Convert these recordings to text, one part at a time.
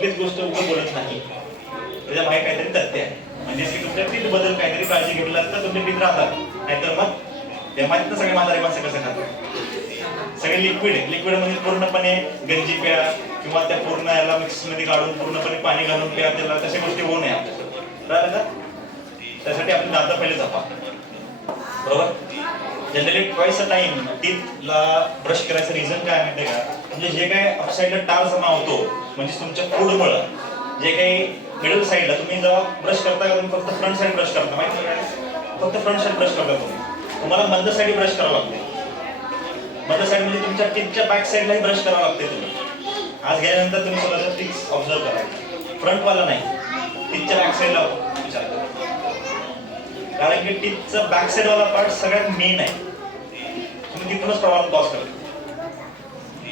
कुठलीच गोष्ट उघड बोलत नाही, त्याच्या मागे काहीतरी तथ्य आहे. म्हणजे की तुमच्या टीत बद्दल काहीतरी काळजी घेतली असतं तुमच्या टीत राहतात, नाहीतर मग त्या माहितीत सगळे म्हातारे माणसं कसं खातात, सगळे लिक्विड आहे. लिक्विड म्हणजे पूर्णपणे गंजी प्या किंवा त्या पूर्ण याला मिक्स मध्ये काढून पूर्णपणे पाणी घालून प्या, त्याला तशा गोष्टी होऊ नये आपल्याला, का? त्यासाठी आपण दात पहिले जपा, बरोबर. जनरली ट्वाइस अ टाइम टीथला ब्रश करायचं रिझन काय माहिती का, म्हणजे जे काही अपसाईडला टार जमा होतो, म्हणजे तुमच्या फूडमुळे जे काही मिडल साईडला तुम्ही जेव्हा ब्रश करता का तुम्ही फक्त फ्रंट साईड ब्रश करता, माहिती आहे, फक्त फ्रंट साईड ब्रश करता तुम्हाला मध्य साईड ब्रश करावं लागते. मध्य साईड म्हणजे तुमच्या टीथच्या बॅक साईडलाही ब्रश करावं लागते. तुम्ही आज गेल्यानंतर तुम्ही स्वतःचा टीथ ऑब्झर्व करा, फ्रंट वाला नाही, टीथच्या बॅक साईडला विचार करा, कारण की टीथचा बॅक साईड वाला पार्ट सगळ्यात मेन आहे. तुम्ही तिथूनच प्रवास लॉस करता.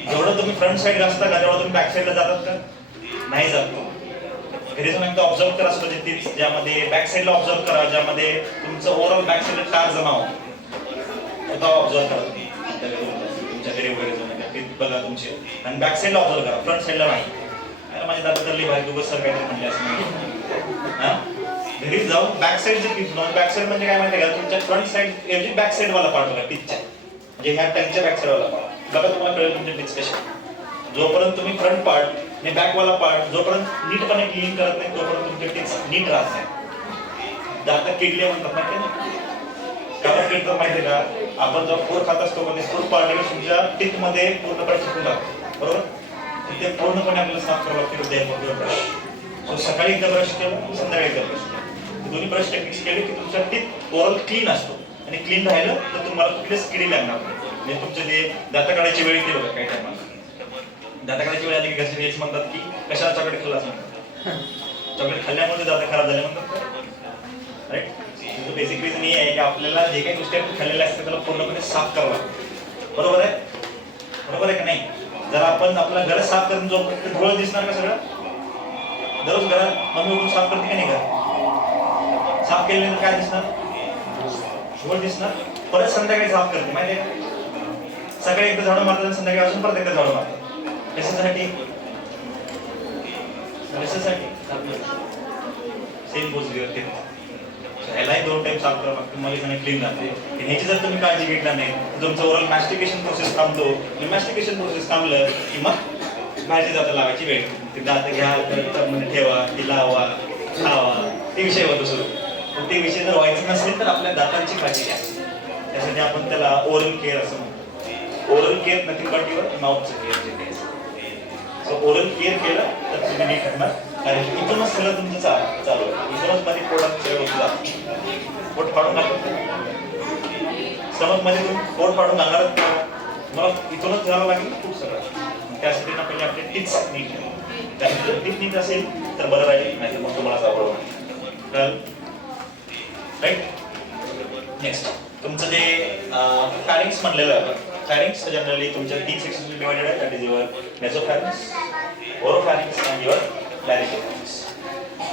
जेवढं तुम्ही फ्रंट साईड घासता का तेवढं तुम्ही बॅक साईडला जातात का, नाही जात. घरी जाऊन एकदा ऑब्झर्व करा स्वतःची टीथ, ज्यामध्ये बॅक साईडला ऑब्झर्व करा, ज्यामध्ये तुमचं ओव्हरऑल बॅक साईडला टार जमा हो, स्वतः ऑब्झर्व करा तुमच्या घरी वगैरे जाऊन टीथ बघा तुमची, आणि बॅक साईडला ऑब्झर्व करा, फ्रंट साईडला नाही. माझी दादा तरली भाई दुबस सर काहीतरी म्हणले असं, घरी जाऊन बॅक साईडची टीथ, बॅक साईड म्हणजे काय माहिती का, तुमच्या फ्रंट साईड ऐवजी बॅक साईड वाला पार्ट बघा टीथच्या, म्हणजे ह्या टँकच्या बॅक साईड वाला पार्ट बघा, तुम्हाला कळेल तुमच्या टीथ कशी. जोपर्यंत तुम्ही फ्रंट पार्ट आणि बॅक वाला पार्ट जोपर्यंत नीटपणे क्लीन करत नाही तोपर्यंत तुमचे टीथ नीट राहत नाही. दात किडले म्हणतात माहिती ना, का किडतात माहिती का, आपण जेव्हा फूड खात असतो पण फूड पार्टिकल तुमच्या टीथ मध्ये पूर्णपणे चिकून लागतो, बरोबर. ते पूर्णपणे आपल्याला साफ करावं लागते ब्रश. सकाळी एकदा ब्रश केलं, संध्याकाळी एकदा ब्रश केलं, दोन्ही ब्रश टेक्निक्स केले की तुमचा टीथ ओव्हरऑल क्लीन असतो, आणि क्लीन राहिलं तर तुम्हाला कुठलेच किडी लागणार नाही. म्हणजे तुमचे जे दात काढायची वेळ येते बघा, काही टायमाला दात काढायची वेळ आली की घरचे हेच म्हणतात की कशाला चॉकलेट खाल्ला म्हणतात, चॉकलेट खाल्ल्यामुळे दात खराब झाले म्हणतात, राईट. बेसिक रिझन हे आहे की आपल्याला जे काही गोष्टी आपण खाल्लेल्या असतात त्याला पूर्णपणे साफ करावं लागतं, बरोबर आहे, बरोबर आहे का नाही. जर आपण आपला घर साफ करून जो धूळ दिसणार का सगळं, दररोज घरात मम्मी उठून साफ करते का नाही, घर साफ केल्यानंतर काय दिसणार, धूळ दिसणार. परत संध्याकाळी साफ करते माहिती आहे का, सकाळी एकदा झाडू मारतात, संध्याकाळी अजून परत एकदा झाडू मारतात, कशासाठी, सेम गोष्टी ह्यालाही 2 टाइम साफ करावं लागतं, मला क्लीन राहते. ह्याची जर तुम्ही काळजी घेतला नाही तर तुमचं ओव्हरऑल मॅस्टिकेशन प्रोसेस थांबतो, मॅस्टिकेशन प्रोसेस थांबलं की मग भाजी जाता लावायची वेळ, ती दात घ्या, ठेवा, ती लावा, खावा, ते विषय होतो सुरू. पण ते विषय जर व्हायचं नसेल तर आपल्या दातांची काळजी घ्या, त्यासाठी आपण त्याला ओरल केअर असं म्हणतो. Oral care nothing but your माउथचं केअर. सो ओरल केअर केलं तर तुम्ही नीट करणार, कारण इथूनच सगळं तुमचं चालू आहे, इथूनच मध्ये पोटात सगळं गोष्टी जातात. पोट फाडून घालतो, स्टमक मध्ये तुम्ही पोट फाडून घालणार, मला इथूनच जावं लागेल खूप सगळं. त्यासाठी ना पहिले आपले टीथ नीट ठेवा, त्यानंतर टीथ नीट असेल तर बरं राहील, नाही तर मग तुम्हाला सापडवणार, राईट. नेक्स्ट तुमचं जे फॅरिंग्स म्हणलेलं आहे, फॅरिंग्स जनरली तुमच्या 3 सेक्शन्स डिवाइडेड आहे, that is your nasopharynx, oropharynx and your laryngopharynx.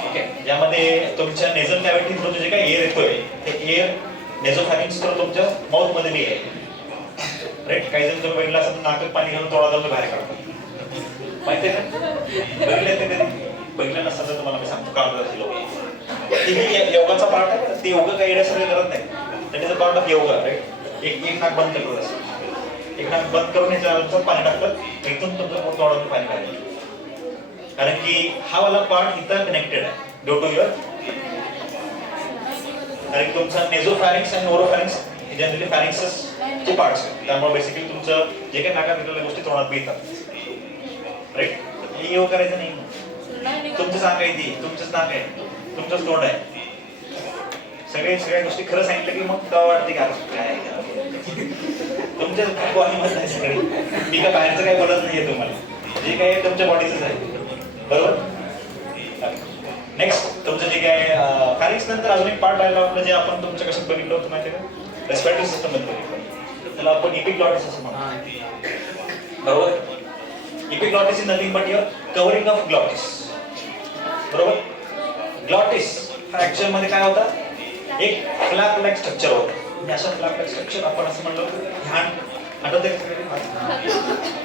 Okay, ज्यामध्ये तुमच्या नेझल कॅव्हिटीमधून जे काही एअर येतोय ते एअर नेझोफॅरिंग्स तर तुमच्या माउथ मध्ये बी आहे, राईट. काही जण तुम्ही बघितलं असं नाकात पाणी घालून तोडा घालून बाहेर काढतात, माहिती आहे का, बघितलं ते कधी, बघितलं नसतं तर तुम्हाला मी सांगतो काढतात लोक. ते योगाचा पार्ट आहे, ते योगा काही सगळे करत नाही, that is a part of yoga, right. एक नाक बंद करत असतं, एक नाक बंद करून याच्यावर पाणी टाकलं, इथून तुमचं पोट तोडावून पाणी काढलं, कारण की हा वाला पार्ट इथं कनेक्टेड आहे ड्यू टू युअर, कारण तुमचा नेझोफॅरिंग्स आणि ओरोफॅरिंग्स हे जनरली फॅरिंग्सचे पार्ट्स आहेत, त्यामुळे बेसिकली तुमचं जे काही नाकात गेलेल्या गोष्टी तोंडात बी येतात, राईट. हे योग करायचं नाही, तुमचं नाक आहे, ती तुमचंच नाक आहे, तुमचंच तोंड आहे, सगळ्या गोष्टी खरं सांगितलं की मग तेव्हा वाटते की काय तुमच्या बॉडीमध्ये आहे सगळे, मी का बाहेरचं काही बोलत नाहीये तुम्हाला, जे काही तुमच्या बॉडीचंच आहे, बरोबर. नेक्स्ट तुमचं जे काय फॅरिंग्स नंतर अजून एक पार्ट राहिला आपलं, जे आपण तुमच्या कशात बघितलं होतं माहिती आहे का, रेस्पिरेटरी सिस्टम मध्ये बघितलं, त्याला आपण इपिग्लॉटिस असं म्हणतो, बरोबर. Epiglottis is nothing but your covering of glottis, बरोबर. ग्लॉटिस हा ऍक्च्युअल मध्ये काय होता, एक फ्लॅप लाईक स्ट्रक्चर होतं, अशा फ्लॅप लाईक स्ट्रक्चर आपण असं म्हणलं होतं, ह्या आठवते सगळे,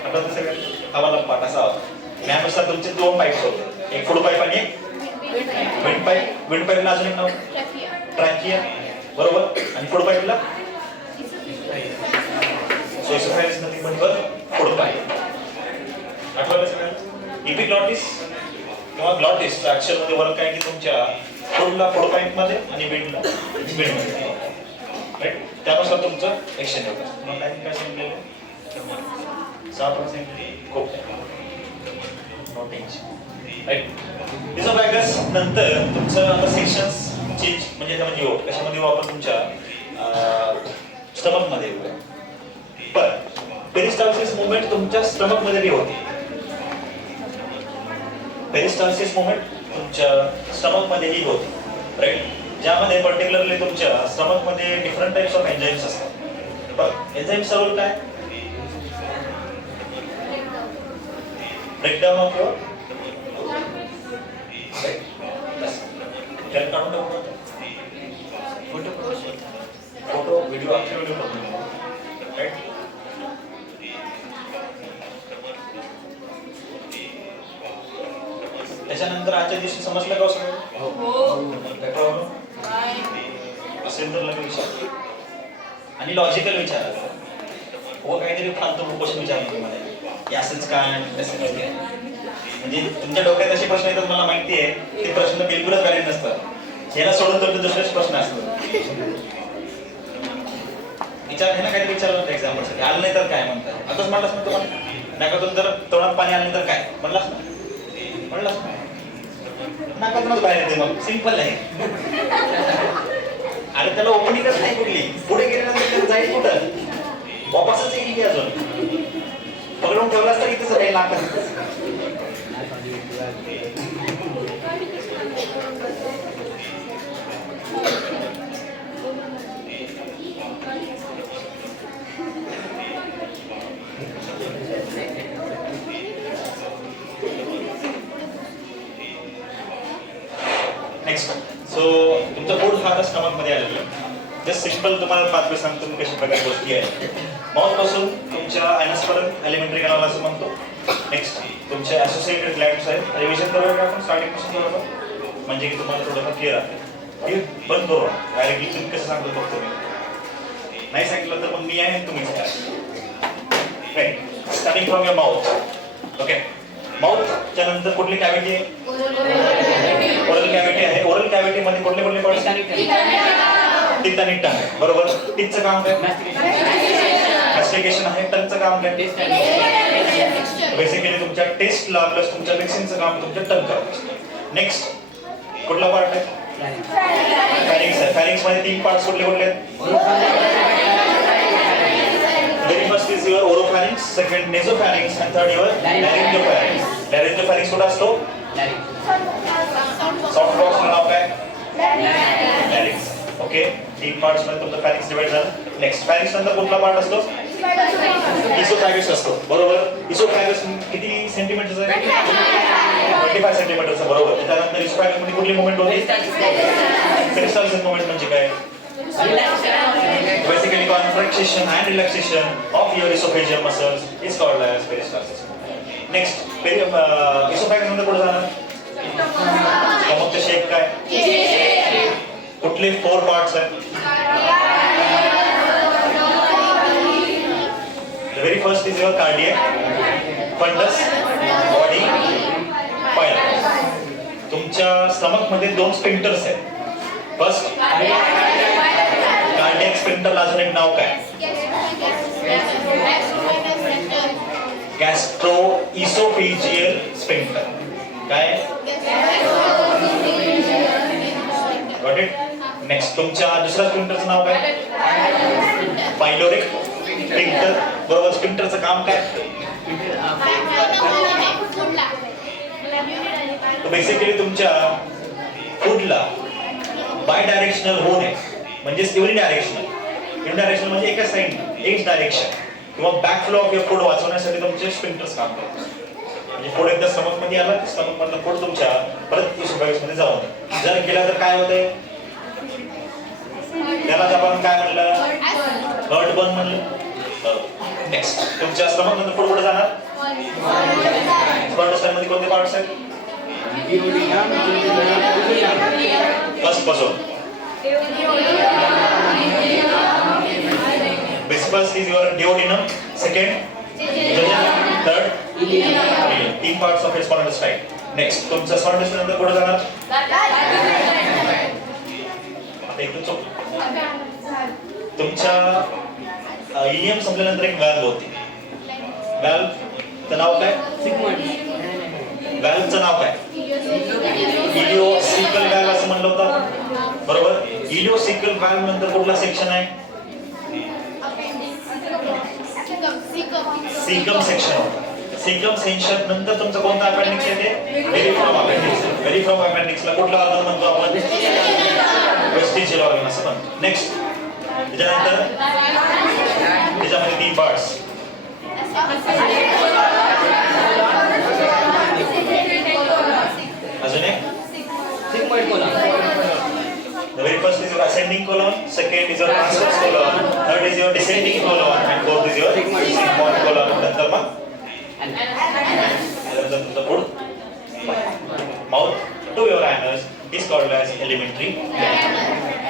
आठवते सगळे, हवाला पाठ असा होता. त्यानुसार तुमचे दोन पाईप्स होते, एक फूड पाईप आणि एक विंड पाईप. विंड पाईपला अजून एक नाव ट्रॅकिया, बरोबर. आणि फूड पाईपला oesophagus nothing but food pipe. आठवलं सगळ्यांना? इपिग्लॉटिस किंवा ग्लॉटिस अक्षर मध्ये फरक काय की तुमच्या फूडला फूड पाईप मध्ये आणि विंडला विंड मध्ये, राईट. त्यानुसार तुमचं एक्सचेंज होतं. मग काय सांगितलेलं 6% खूप नो टेन्शन, राईट. इसोफॅगस नंतर तुमचं आता सेक्शन्स चेंज म्हणजे त्यामध्ये येऊ कशामध्ये येऊ आपण तुमच्या स्टमक मध्ये येऊ. पण पेरिस्टाल्सिस मुवमेंट तुमच्या स्टमक मध्ये होते. पेरिस्टाल्सिस मुवमेंट तुमच्या स्टमक मध्येही होते, राईट. ज्यामध्ये पर्टिक्युलरली तुमच्या स्टमक मध्ये डिफरंट टाइप्स ऑफ एन्झाईम्स असतात. बघ एन्झाईमचा रोल काय? ब्रेकडाऊन ऑफ युअर काढून फोटो व्हिडिओ राईट. त्याच्यानंतर आजच्या दिवशी समजलं का सगळं? असेल तर लगेच विचार आणि लॉजिकल विचार हो, काहीतरी फालतू क्वेश्चन विचारतो तुम्हाला असंच काय तसं काय. म्हणजे तुमच्या डोक्यात असे प्रश्न येतात मला माहिती आहे, ते प्रश्न बिलकुलच व्हॅलिड नसतात. याला सोडून तर दुसरेच प्रश्न असतात. विचार आहे ना काहीतरी विचारलं होतं एक्झाम्पलसाठी, आलं नाही तर काय म्हणतात. आताच म्हणलास ना तुम्हाला नाकातून जर तोंडात पाणी आलं तर काय म्हणलास ना, म्हणलास ना नाकातूनच बाहेर येते. मग सिंपल आहे. अरे त्याला ओपनिंगच नाही कुठली, पुढे गेल्यानंतर जाईल कुठं, वापसच येईल की अजून पकडून ठेवलास तर इथेच राहील नाकात. नेक्स्ट, सो तुमचं फूड हा स्टमक मध्ये आलेलं आहे. जस्ट सिंपल तुम्हाला पाथवे सांगतो मी कशा प्रकारची गोष्टी आहे. माउथ पासून तुमच्या अॅनस पर्यंत एलिमेंटरी कॅनल असं म्हणतो. नेक्स्ट तुमचे असोसिएटेड ग्लँड्स आहेत. रिव्हिजन करूया का आपण स्टार्टिंग पासून बरोबर, म्हणजे की तुम्हाला थोडंफार क्लिअर आहे. हे बंद करू डायरेक्टली तुम्ही कसं सांगतो बघतो मी. नाही सांगितलं तर मग मी आहे तुम्हीच काय. Right, starting from your mouth. Okay, माउथच्या नंतर कुठली कॅव्हिटी आहे? ओरल कॅव्हिटी आहे. ओरल कॅव्हिटी मध्ये कुठले कुठले पार्ट्स? टीथ आणि टंग आहे, बरोबर. टीथचं काम काय? मॅस्टिकेशन आहे. टंगचं काम काय? बेसिकली तुमच्या टेस्टला प्लस तुमच्या मिक्सिंगचं काम तुमच्या टंग करत. नेक्स्ट कुठला पार्ट आहे? फॅरिंग्स आहे. फॅरिंग्स मध्ये 3 पार्ट्स कुठले कुठले आहेत? Very first is your oropharynx, second nasopharynx, and third your laryngopharynx. Laryngopharynx कुठं असतो? Soft box नाव काय? Larynx. ओके, 3 पार्ट्स मध्ये तुमचं फॅरिंक्स डिवाइड झालं. नेक्स्ट फॅरिंक्स नंतर कुठला पार्ट असतो? इसोफॅगस असतो, बरोबर. इसोफॅगस किती सेंटीमीटरचा आहे? 25 सेंटीमीटरचा, बरोबर. त्यानंतर इसोफॅगस मध्ये कुठली मूवमेंट होते? पेरिस्टाल्सिस मूवमेंट म्हणजे काय? Basically, contraction and relaxation of your esophageal muscles is called as peristalsis. Next, esophagus नंतर पुढे जाणार. स्टमकचा शेप काय? कुठले 4 पार्ट्स आहेत? The very first is your cardiac, fundus, body, pylon. तुमच्या स्टमक मध्ये 2 स्फिंक्टर्स आहेत. फर्स्ट कार्डियक स्फिंक्टर, अजून एक नाव काय? Gastro oesophageal sphincter. काय? Got it. नेक्स्ट तुमच्या दुसऱ्या स्फिंक्टरचं नाव काय? पायलोरिक स्फिंक्टर, बरोबर. स्फिंक्टरचं काम काय? बेसिकली तुमच्या फूडला बाय डायरेक्शनल होणे म्हणजे युनिडायरेक्शनल. युनिडायरेक्शनल म्हणजे एकाच साइड एक डायरेक्शन किंवा back flow of your food वाचवण्यासाठी तुमचे स्फिंक्टर्स काम करतात. म्हणजे फूड एकदा स्टमक मध्ये आला की स्टमक मधलं फूड तुमच्या परत इसोफॅगस मध्ये जाऊन जर गेला तर काय होतंय? त्याला आपण काय म्हणलं? हर्ट बर्न म्हणलं. नेक्स्ट तुमच्या स्टमक नंतर फूड कुठे जाणार? स्मॉल इंटेस्टाइन मध्ये कोणते पार्ट्स आहेत? फर्स्ट पासून Vesicle is your duodenum, second, third, तीन parts of your small intestine. Next, तुमचा small intestine नंतर कुठे जाणार? आता एकदम चोख. तुमच्या इलियम संपल्यानंतर एक व्हॅल्व होती. व्हॅल्वचं नाव काय? व्हॅल्वचं नाव काय? इलिओसिकल व्हॅल्व असं म्हणलं होतं, बरोबर? इलिओसिकल व्हॅल्व नंतर कुठला सेक्शन आहे? Caecum section. सीकम सेक्शन नंतर तुमचा कोणता अपेंडिक्स येते? वेरिफ्रॉम अपेंडिक्स. वेरिफ्रॉम अपेंडिक्स ला कुठला ऑर्गन म्हणतो आपण? वेस्टिजियल ऑर्गन असं म्हणतो. नेक्स्ट, त्याच्यानंतर त्याच्यामध्ये तीन पार्ट्स. अजून एक sigmoid colon. The very first is your ascending colon, second is your transverse colon, third is your descending colon, and fourth is your sigmoid colon. नंतर मग the food mouth to your anus is called as alimentary gland.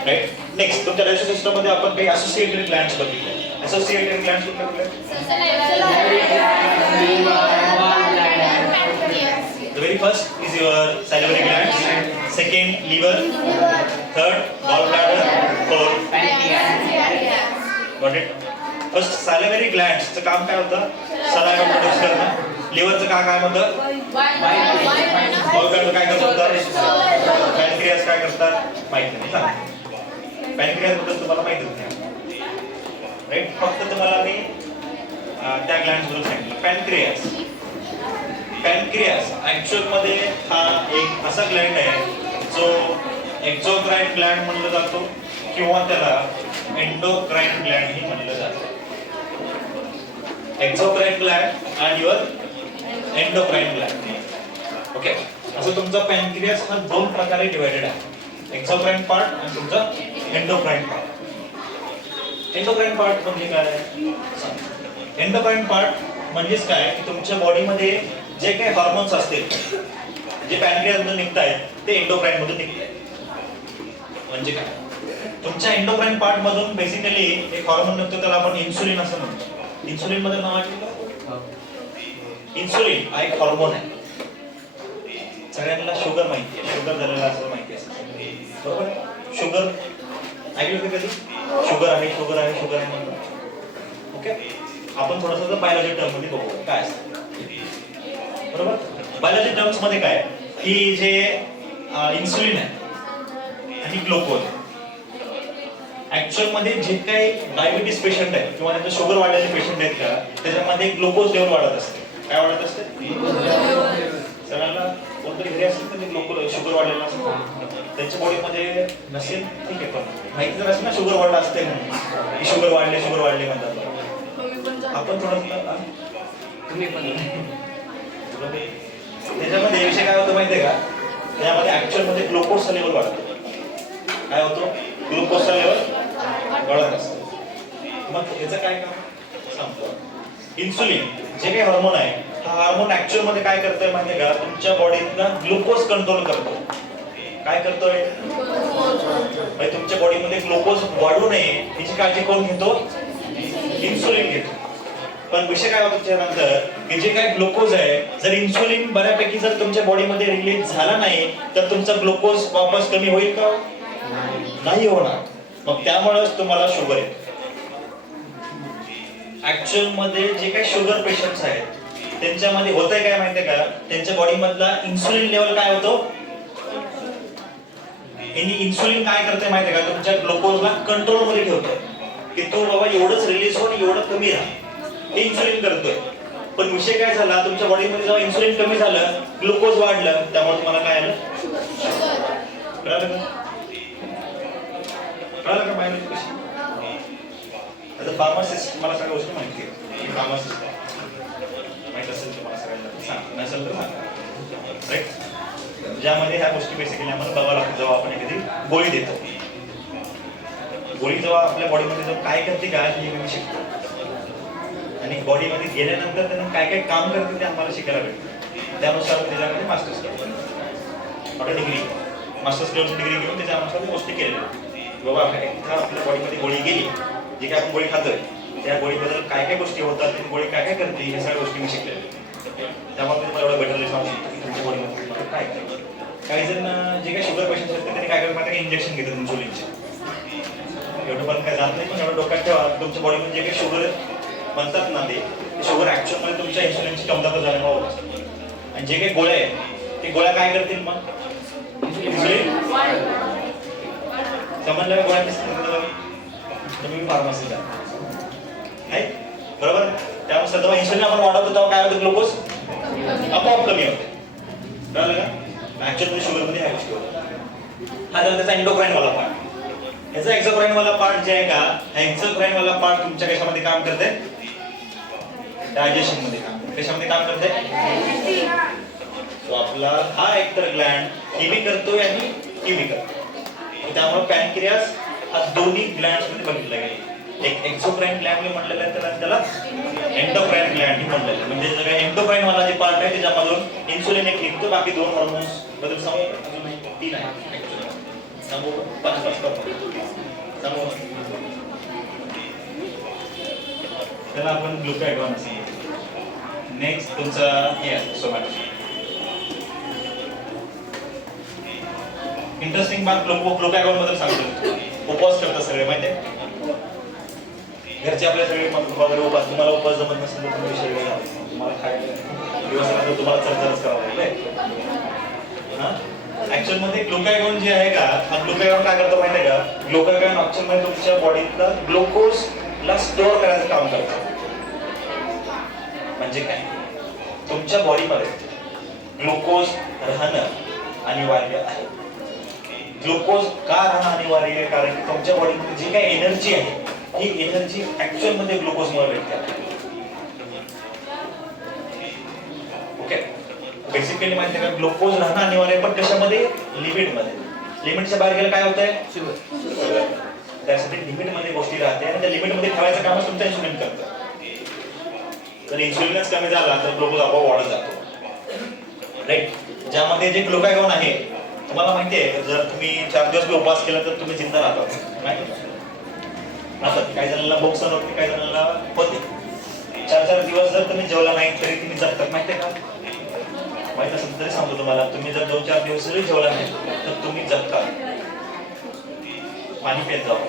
Right? Next, तुमच्या digestive system मध्ये आपण काही associated glands बघितले. Associated glands कुठले? The very first is your salivary glands, second liver, third gallbladder, fourth pancreas. Got it? First salivary glands चं काम काय होतं? सलाइवा प्रोड्यूस करणं. लिव्हरचं काय होतं? गॉलब्लॅडर काय करत होतं? पॅनक्रियास काय करतात? माहिती नाही ना. पॅनक्रियास बद्दल तुम्हाला माहितीच नाही, राईट? फक्त तुम्हाला मी त्या ग्लँड्स बद्दल सांगितलं. पॅनक्रियास ऍक्च्युअल मध्ये हा एक असा ग्लँड आहे जो एक्झोक्राइन ग्लँड म्हणलं जातो किंवा त्याला एंडोक्राइन ग्लँड ही म्हणलं जातं. एक्झोक्राइन ग्लँड आणि युअर एंडोक्राइन ग्लँड. ओके, असं तुमचा पॅनक्रियास हा दोन प्रकारे डिवाइडेड आहे, एक्झोक्राइन पार्ट आणि तुमचा एंडोक्राइन पार्ट. एंडोक्राइन पार्ट म्हणजे काय? एंडोक्राइन पार्ट म्हणजेच काय की तुमच्या बॉडीमध्ये जे काही हार्मोन्स असतील जे पॅनक्रियास मधून निघतायत ते एंडोक्राइन मधून निघतात. म्हणजे काय? तुमच्या एंडोक्राइन पार्ट मधून बेसिकली एक हार्मोन निघतो त्याला आपण इन्सुलिन असं म्हणतो. इन्सुलिन मध्ये नाव ऐकलं? इन्सुलिन हा एक हार्मोन आहे. सगळ्यांना शुगर माहिती आहे, शुगर झालेला असं माहिती आहे, बरोबर? शुगर ऐकलं का कधी? शुगर आहे, शुगर आहे, शुगर आहे म्हणतो. ओके, आपण थोडंसं बायोलॉजी टर्म मध्ये बघू काय असतं, बरोबर? बायोलॉजी टर्म्स मध्ये काय की जे इन्सुलिन आहे आणि ग्लुकोज, ऍक्च्युअल मध्ये जे काही डायबिटीस पेशंट आहेत किंवा त्यांचे शुगर वाढलेले पेशंट आहेत का त्याच्यामध्ये ग्लुकोज लेवल वाढत असते. काय वाढत असते? सगळ्यांना कोणतरी घरी असेल तर ग्लुकोज शुगर वाढलेला असतो त्यांच्या बॉडीमध्ये नसेल, ठीक आहे, पण माहिती जर असेल ना शुगर वाढला असते म्हणून की शुगर वाढले म्हणतात. आपण थोडं तुम्ही पण त्याच्यामध्ये विषय काय होतो माहितीये का? त्यामध्ये ऍक्च्युअल मध्ये ग्लुकोजचा लेवल वाढतो. काय होतो? ग्लुकोजचा लेवल वाढत असतो. मग याचं काय काम सांगतो? इन्सुलिन जे काही हार्मोन आहे हा हार्मोन ऍक्च्युअल मध्ये काय करतोय माहितीये का? तुमच्या बॉडीतला ग्लुकोज कंट्रोल करतो. काय करतोय? म्हणजे तुमच्या बॉडीमध्ये ग्लुकोज वाढू नये याची काळजी कोण घेतो? इन्सुलिन घेतो. पण विषय काय होतो त्यानंतर की जे काही ग्लुकोज आहे जर इन्सुलिन बऱ्यापैकी जर तुमच्या बॉडीमध्ये रिलीज झाला नाही तर तुमचा ग्लुकोज वापस कमी होईल का? नाही होणार. मग त्यामुळेच तुम्हाला शुगर येते. ऍक्च्युअल मध्ये जे काही शुगर पेशंट्स आहेत त्यांच्यामध्ये होतंय काय माहितीये का? त्यांच्या बॉडी मधला इन्सुलिन लेवल काय होतो? इन्सुलिन काय करते माहितीये का? तुमच्या ग्लुकोजला कंट्रोल मध्ये ठेवतोय की तो बाबा एवढंच रिलीज हो आणि एवढं कमी राहा, हे इन्सुलिन करतोय. पण विषय काय झाला? तुमच्या बॉडीमध्ये जेव्हा इन्सुलिन कमी झालं ग्लुकोज वाढलं त्यामुळे तुम्हाला काय आलं? कळलं का? कळलं का बायोलॉजी कशी? आता फार्मासिस्ट मला सगळ्या गोष्टी माहिती आहे. फार्मासिस्ट माहित असेल तुम्हाला सगळ्यांना सांग, नसेल तर सांग, राईट? ज्यामध्ये ह्या गोष्टी बेसिकली आम्हाला बघावं लागतं जेव्हा आपण एखादी गोळी देतो. गोळी जेव्हा आपल्या बॉडीमध्ये जेव्हा काय करते का हे मी शिकतो. आणि आणि बॉडीमध्ये गेल्यानंतर त्यांना काय काय काम करते ते आम्हाला शिकायला भेटतं. त्यानुसार त्याच्यामध्ये मास्टर्स करतो, आता डिग्री मास्टर्स लेवलची डिग्री घेऊन त्याच्यानुसार गोष्टी केलेल्या. बाबा एकदा आपल्या बॉडीमध्ये गोळी गेली, जी काय आपण गोळी खातोय त्या गोळीबद्दल काय काय गोष्टी होतात, ती गोळी काय काय करते, ह्या सगळ्या गोष्टी मी शिकलेल्या. त्यामुळे मी तुम्हाला एवढं बेटरली सांगू शकतो की तुमच्या बॉडीमध्ये काय काय. काही जण जे काही शुगर पेशंट असतात त्यांनी काय करतात माहिती का, इंजेक्शन घेतात इन्सुलिनचे. एवढं पण काय जात नाही, पण एवढं डोक्यात ठेवा तुमच्या बॉडीमध्ये जे काही शुगर म्हणतात ना ते शुगर ऍक्च्युअलमध्ये तुमच्या इन्सुलिनची कमतरता झाल्यामुळे होत असते. आणि जे काही गोळ्या आहेत ते गोळ्या काय करतील मग, इन्सुलिन समजलं. गोळ्या तुम्ही फार्मसीला आहे बरोबर. त्यानुसार जेव्हा इन्सुलिन आपण वाढवतो तेव्हा काय होतं, ग्लुकोज आपोआप कमी होते. कळलं का, ऍक्च्युअली शुगरमध्ये ह्या गोष्टी होतात. हा झाला त्याचा एंडोक्राईन वाला पार्ट. याचा एक्झोक्राईन वाला पार्ट जे आहे का, हा एक्झोक्राईन वाला पार्ट तुमच्या कशामध्ये काम करते, डायजेशन मध्ये काम. कशामध्ये काम करते, तो आपला हा एकतर ग्लँड हे बी करतोय आणि हे बी करतोय. त्यामुळे पॅनक्रियास हा दोन्ही ग्लँड्स मध्ये बघितला गेला. एक एक्झोक्राईन ग्लँड म्हटलेलं आहे तर त्याला एंडोक्राईन ग्लँड म्हटलेलं आहे. म्हणजे सगळं एंडोक्राईन वाला जे पार्ट आहे त्याच्यामधून इन्सुलिन एक निघतो, बाकी दोन हॉर्मोन्स बद्दल सांगू, अजून 3 आहे सांगू, 5 सांगू. त्याला आपण ग्लुकागॉन असं. नेक्स्ट तुमचा हे आहे सोमॅटो. इंटरेस्टिंग बात ग्लुकागॉन बद्दल सांगतो. उपवास करतात सगळे माहिती आहे, घरचे आपले सगळे वगैरे उपवास. तुम्हाला उपवास जमत नसेल तर तुम्ही विषय घ्या, तुम्हाला खायला दिवसानंतर तुम्हाला चरचरच करावं लागेल. हा ऍक्च्युअल मध्ये ग्लुकागॉन जे आहे का, हा ग्लुकागॉन काय करतो माहिती आहे का, ग्लुकागॉन ऍक्च्युअल मध्ये तुमच्या बॉडीतला ग्लुकोज ला स्टोअर करायचं काम करतो. म्हणजे काय, तुमच्या बॉडीमध्ये ग्लुकोज राहणं अनिवार्य आहे. ग्लुकोज का राहणं अनिवार्य आहे, कारण की तुमच्या बॉडीमध्ये जी काही एनर्जी आहे ही एनर्जी ऍक्च्युअल मध्ये ग्लुकोजमुळे भेटते. ओके, बेसिकली माहिती आहे का, ग्लुकोज राहणं अनिवार्य आहे, पण कशामध्ये, लिमिटमध्ये. लिमिटच्या बाहेर गेलं काय होतंय, शुगर. त्यासाठी लिमिटमध्ये गोष्टी राहते आणि त्या लिमिटमध्ये ठेवायचं कामच तुमचं इन्सुलिन करतं. जर इन्सुलिनच कमी झाला तर ग्लुकोज आपोआप वाढत जातो, राईट. ज्यामध्ये जे ग्लुकागॉन आहे, तुम्हाला माहिती आहे जर तुम्ही 4 दिवस उपवास केला तर तुम्ही जिंदा राहतात, माहिती आता काही जणांना भूक सहन होते, काही जणांना होते. 4 दिवस जर तुम्ही जेवला नाही तरी तुम्ही जगतात, माहिती आहे का. माहिती असेल तरी सांगतो तुम्हाला, तुम्ही जर 2-4 दिवस जरी जेवला नाही तर तुम्ही जगतात. पाणी पित जावं,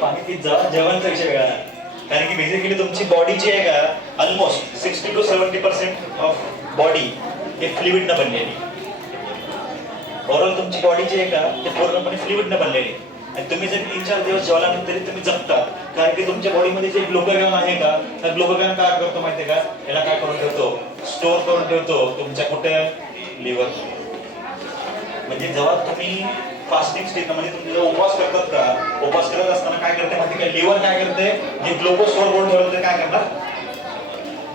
पाणी पित जावं. जेवणचा विषय वेगळा, कारण की बेसिकली तुमची बॉडी जी आहे का, ऑलमोस्ट 60 to 70% ऑफ बॉडी हे फ्लुइड न बनलेली. ओव्हरऑल तुमची बॉडी जी आहे का ते पूर्णपणे फ्लुइड न बनलेली. आणि तुम्ही जर 3-4 दिवस जेवला नाही तरी तुम्ही जगता, कारण की तुमच्या बॉडीमध्ये जे ग्लुकागॉन आहे का, तर ग्लुकागॉन काय करतो माहिती आहे का, याला काय करून ठेवतो, स्टोअर करून ठेवतो तुमच्या कुठे, लिव्हर. म्हणजे जेव्हा तुम्ही फास्टिंग स्टेट म्हणजे तुम्ही जेव्हा उपवास करतात का, उपवास करत असताना काय करते माहिती का, लिव्हर काय करते, जे ग्लुकोज स्टोअर करून ठेवलं ते काय करणार,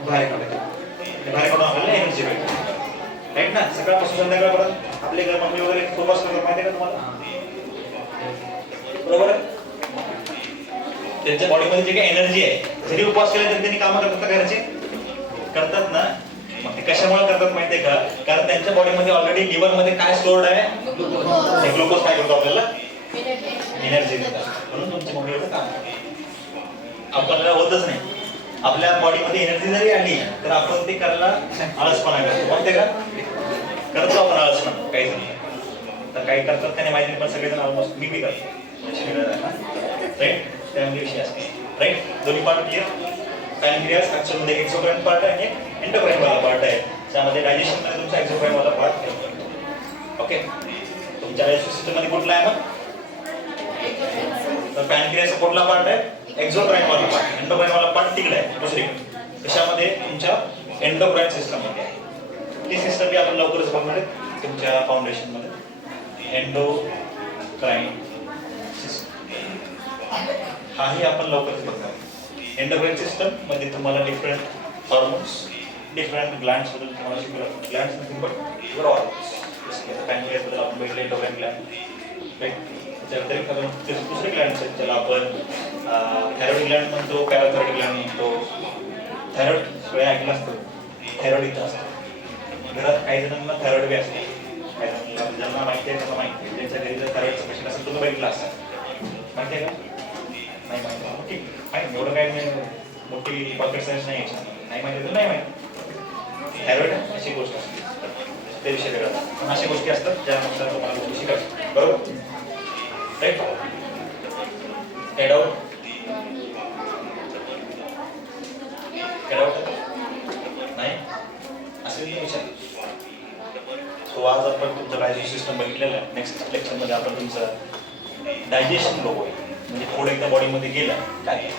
बाहेर काढते. बाहेर काढून आपल्याला एनर्जी भेटते, राईट ना. सकाळपासून संध्याकाळपर्यंत आपले घर मम्मी वगैरे उपवास करतात, माहिती आहे का तुम्हाला, बरोबर. त्यांच्या बॉडीमध्ये जे काही एनर्जी आहे, जरी उपवास केला तरी त्यांनी कामं करतात का, घरचे करतात ना. मग ते कशामुळे करतात माहितीये का, कारण त्यांच्या बॉडीमध्ये ऑलरेडी लिव्हर मध्ये काय स्टोर्ड आहे, ग्लुकोज. काय करतो आपल्याला, एनर्जी देतात. म्हणून तुमच्या बॉडीवर काम आपल्याला होतच नाही. आपल्या बॉडीमध्ये एनर्जी जरी आली तर आपण ते करायला आळसपणा करतो, माहितीये का, करतो आपण आळसपणा. काही जण तर काही करतात त्याने माहिती नाही, पण सगळेजण ऑलमोस्ट मी बी करतो, राईट. त्यामध्ये विषय असते, राईट. दोन्ही part clear. Pancreas actually exocrine part आहे आणि एंडोक्राईन वाला पार्ट आहे. त्यामध्ये डायजेशन मध्ये तुमचा एक्झोक्राईन वाला पार्ट. ओके, तुमच्या डायजेस्टिव्ह सिस्टम मध्ये कुठला आहे मग, तर पॅनक्रियाचा कुठला पार्ट आहे, एक्झोक्राईन वाला पार्ट. एंडोक्राईन वाला पार्ट तिकडे आहे दुसरीकडे. कशामध्ये, तुमच्या एंडोक्राईन सिस्टम मध्ये आहे. ती सिस्टम बी आपण लवकरच बघणार आहे तुमच्या फाउंडेशन मध्ये. एंडोक्राईन सिस्टम हाही आपण लवकरच बघणार. एंडोक्राईन सिस्टम मध्ये तुम्हाला डिफरंट हॉर्मोन्स, डिफरंट ग्लँड्स बद्दल तुम्हाला शिकवलं. ग्लँड्स मध्ये पण ऑर्गन्स, पॅनक्रियास बद्दल आपण बघितलं, एंडोक्राईन ग्लँड, राईट. त्याच्या व्यतिरिक्त आपण दुसरे ग्लँड आहेत ज्याला आपण थायरॉइड ग्लँड म्हणतो, पॅराथायरॉइड ग्लँड म्हणतो. थायरॉइड सगळे ऐकलं असतं, थायरॉइड इथं असतं. घरात काही जणांना थायरॉइड बी असते, काही जणांना ज्यांना माहिती आहे त्यांना माहिती आहे. ज्यांच्या घरी जर थायरॉइडचं पेशंट असेल तुम्ही बघितलं असेल, माहिती आहे का? नाही माहिती, ओके माहिती. एवढं काय नाही, मोठी पॉकेट सायन्स नाही याच्यात. नाही माहिती तर नाही माहिती. थायरॉइड अशी गोष्ट असते, ते विषय वेगळा. पण अशा गोष्टी असतात ज्या नुसार तुम्हाला गोष्टी शिकायच्या, बरोबर? राईट? काय डाऊट? काय डाऊट नाही? असेल तर विचार. सो आज आपण तुमचं डायजेशन सिस्टम बघितलेलं आहे. नेक्स्ट लेक्चरमध्ये आपण तुमचं डायजेशन बघूया. म्हणजे फूड एकदा बॉडीमध्ये गेलं काय